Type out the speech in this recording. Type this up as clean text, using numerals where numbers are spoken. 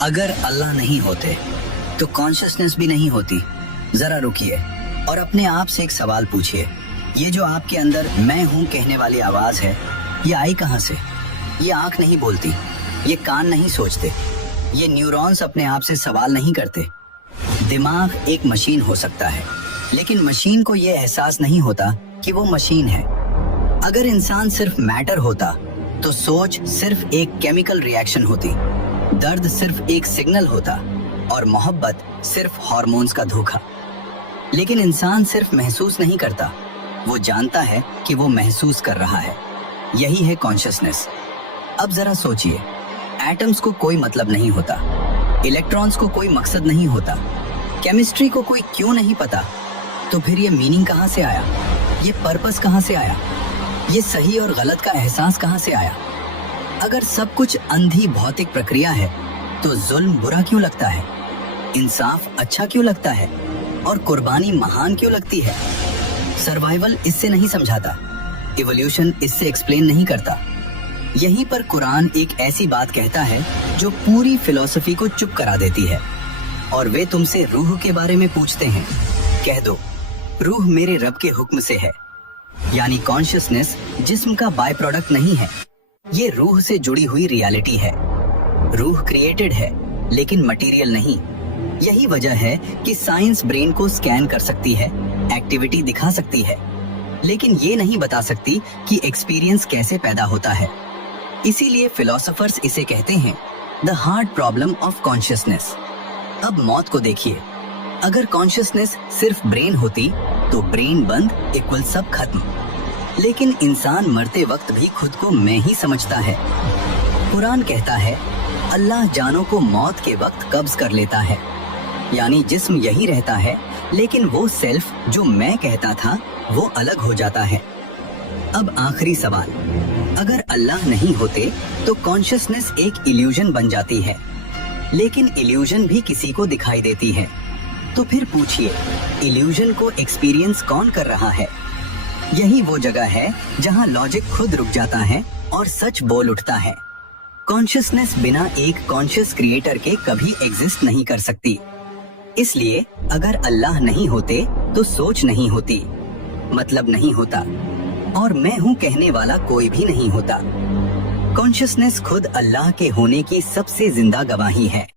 अगर अल्लाह नहीं होते तो कॉन्शियसनेस भी नहीं होती। जरा रुकिए और अपने आप से एक सवाल पूछिए, ये जो आपके अंदर मैं हूं कहने वाली आवाज है, ये आई कहां से? ये आंख नहीं बोलती, ये कान नहीं सोचते, ये न्यूरॉन्स अपने आप से सवाल नहीं करते। दिमाग एक मशीन हो सकता है, लेकिन मशीन को ये एहसास नहीं होता कि वो मशीन है। अगर इंसान सिर्फ मैटर होता तो सोच सिर्फ एक केमिकल रिएक्शन होती, दर्द सिर्फ एक सिग्नल होता और मोहब्बत सिर्फ हार्मोन्स का धोखा। लेकिन इंसान सिर्फ महसूस नहीं करता, वो जानता है कि वो महसूस कर रहा है। यही है कॉन्शियसनेस। अब जरा सोचिए, एटम्स को कोई मतलब नहीं होता, इलेक्ट्रॉन्स को कोई मकसद नहीं होता, केमिस्ट्री को कोई क्यों नहीं पता, तो फिर ये मीनिंग कहाँ से आया? ये पर्पस कहाँ से आया? ये सही और गलत का एहसास कहाँ से आया? अगर सब कुछ अंधी भौतिक प्रक्रिया है तो जुल्म बुरा क्यों लगता है, इंसाफ अच्छा क्यों लगता है और कुर्बानी महान क्यों लगती है? सर्वाइवल इससे नहीं समझाता, इवोल्यूशन इससे एक्सप्लेन नहीं करता। यहीं पर कुरान एक ऐसी बात कहता है जो पूरी फिलॉसफी को चुप करा देती है। और वे तुमसे रूह के बारे में पूछते हैं, कह दो रूह मेरे रब के हुक्म से है। यानी कॉन्शियसनेस जिस्म का बाय प्रोडक्ट नहीं है, ये रूह से जुड़ी हुई रियलिटी है। रूह क्रिएटेड है लेकिन मटेरियल नहीं। यही वजह है कि साइंस ब्रेन को स्कैन कर सकती है, एक्टिविटी दिखा सकती है, लेकिन ये नहीं बता सकती कि एक्सपीरियंस कैसे पैदा होता है। इसीलिए फिलोसोफर्स इसे कहते हैं the hard problem of consciousness. अब मौत को देखिए, अगर कॉन्शियसनेस सिर्फ ब्रेन होती तो ब्रेन बंद इक्वल सब खत्म। लेकिन इंसान मरते वक्त भी खुद को मैं ही समझता है। कुरान कहता है अल्लाह जानों को मौत के वक्त कब्ज कर लेता है, यानी जिस्म यही रहता है लेकिन वो सेल्फ जो मैं कहता था वो अलग हो जाता है। अब आखिरी सवाल, अगर अल्लाह नहीं होते तो कॉन्शियसनेस एक इल्यूजन बन जाती है, लेकिन इल्यूजन भी किसी को दिखाई देती है। तो फिर पूछिए, इल्यूजन को एक्सपीरियंस कौन कर रहा है? यही वो जगह है जहां लॉजिक खुद रुक जाता है और सच बोल उठता है। कॉन्शियसनेस बिना एक कॉन्शियस क्रिएटर के कभी एग्जिस्ट नहीं कर सकती। इसलिए अगर अल्लाह नहीं होते तो सोच नहीं होती, मतलब नहीं होता, और मैं हूँ कहने वाला कोई भी नहीं होता। कॉन्शियसनेस खुद अल्लाह के होने की सबसे जिंदा गवाही है।